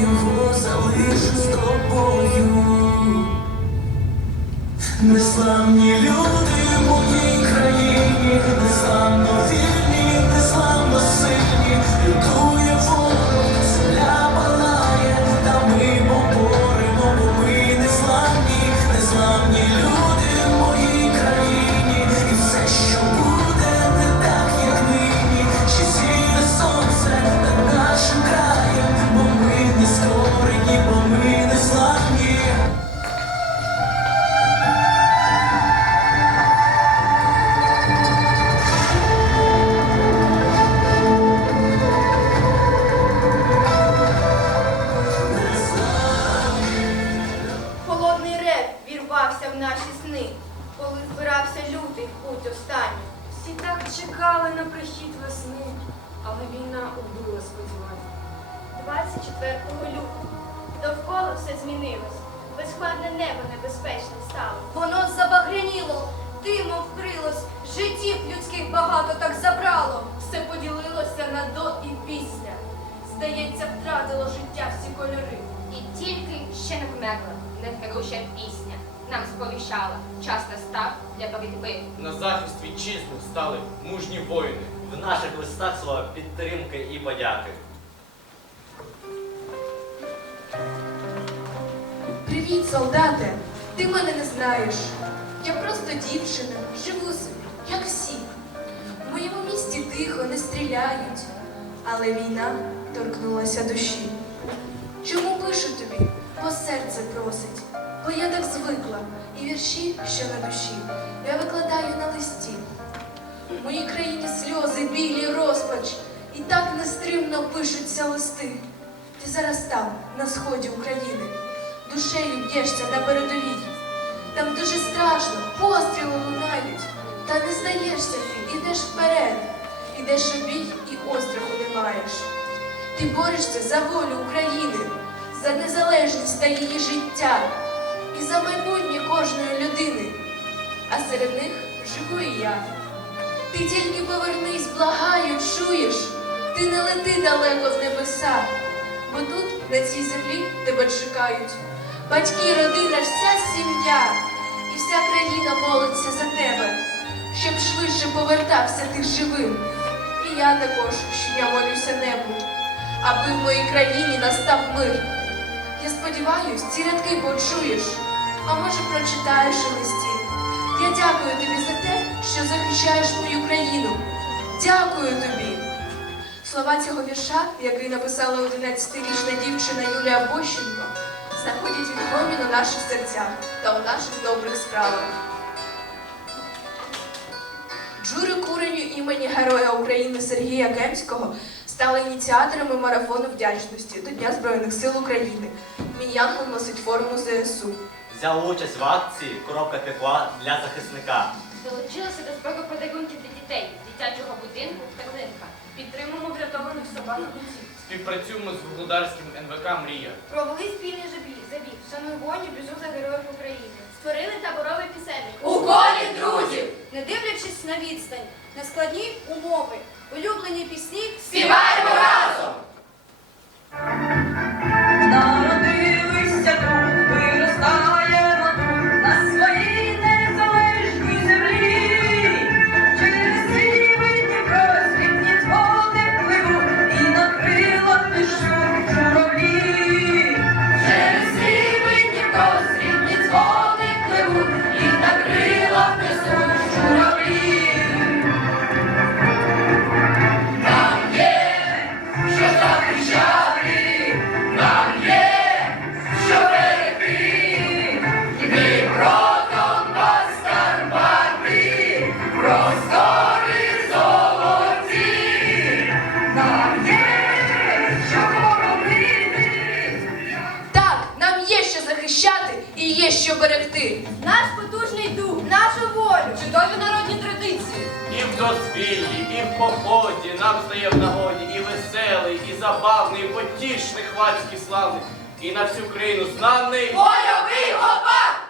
його залишу з тобою. Неславні люди в моїй країні, неславно вільні, неславно сильні, чекали на прихід весни, але війна убила сподівання. 24 лютого. Довкола все змінилось. Безхмарне небо небезпечне стало. Воно забагряніло, димом вкрилось, життів людських багато так забрало. Все поділилося на до і після. Здається, втратило життя всі кольори. І тільки ще не вмерла, невмируща пісня. Нам сповіщала, час настав для боротьби. На захист вітчизни стали мужні воїни. В наших листах слова підтримки і подяки. Привіт, солдате! Ти мене не знаєш. Я просто дівчина, живу собі, як всі. В моєму місті тихо не стріляють, але війна торкнулася душі. Чому пишу тобі? Бо серце просить, бо я так звикла, і вірші, що на душі, я викладаю на листі. В моїй країні сльози, білі, розпач, і так нестримно пишуться листи. Ти зараз там, на сході України, душею б'єшся на передовій. Там дуже страшно, постріли лунають, та не здаєшся ти, ідеш вперед, ідеш у бій і остраху не маєш. Ти борешся за волю України, за незалежність та її життя і за майбутнє кожної людини. А серед них живу і я. Ти тільки повернись, благаю, чуєш, ти не лети далеко в небеса, бо тут, на цій землі, тебе чекають. Батьки, родина, вся сім'я, і вся країна молиться за тебе, щоб швидше повертався ти живим. І я також щодня молюся небу, аби в моїй країні настав мир. Я сподіваюсь, ці рядки почуєш, а може прочитаєш у листі. Я дякую тобі за те, що захищаєш мою країну. Дякую тобі. Слова цього вірша, який написала 11-річна дівчина Юлія Бощенко, знаходять відгомін у наших серцях та у наших добрих справах. Джури куреню імені Героя України Сергія Кемського стали ініціаторами марафону вдячності до Дня Збройних сил України. Мій носить форму ЗСУ. Взяв участь в акції Коробка тепла для захисника. Долучилися до збору подарунків для дітей дитячого будинку Перлинка. Підтримуємо врятованих собак бійців. Співпрацюємо з Вугледарським НВК Мрія. Провели спільний забіг, забіг, шануй воїнів, біжу за героїв України. Створили таборовий пісенник. У колі друзів Не дивлячись на відстань, на складні умови, улюблені пісні співаємо разом. Так, нам є що захищати і є що берегти. Наш потужний дух, нашу волю, Чудові народні традиції. І в дозвіллі, і в поході нам стає в нагоді і веселий, і забавний, і потішний, хвацький, славний, і на всю країну знаний. Бойовий гопак!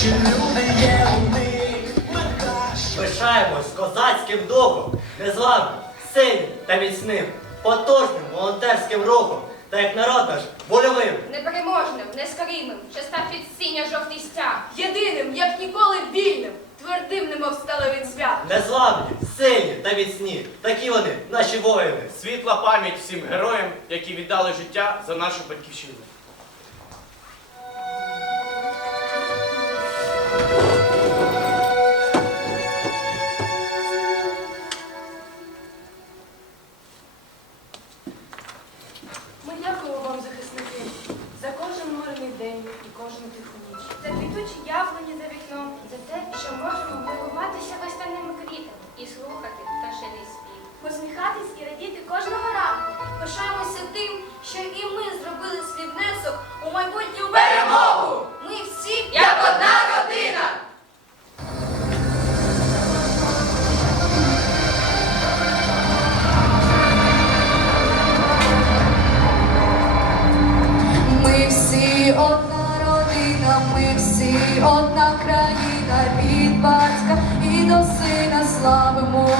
Що люди є у них мета, Пишаємось козацьким духом, незламним, сильним та міцним, потужним волонтерським рухом, та як народ наш вольовим. Непереможним, нескорімим, що став під синьо жовтий стяг. Єдиним, як ніколи вільним, твердим, немов сталевий цвях. Незламні, сильні та міцні, такі вони, наші воїни. Світла пам'ять всім героям, які віддали життя за нашу батьківщину. Квітучі за вікном. За те, що можемо милуватися весняними квітами і слухати пташиний спів. Посміхатись і радіти кожного ранку. Пишаємося тим, що і ми зробили свій внесок у майбутню Перемогу! Ми всі Як одна славимо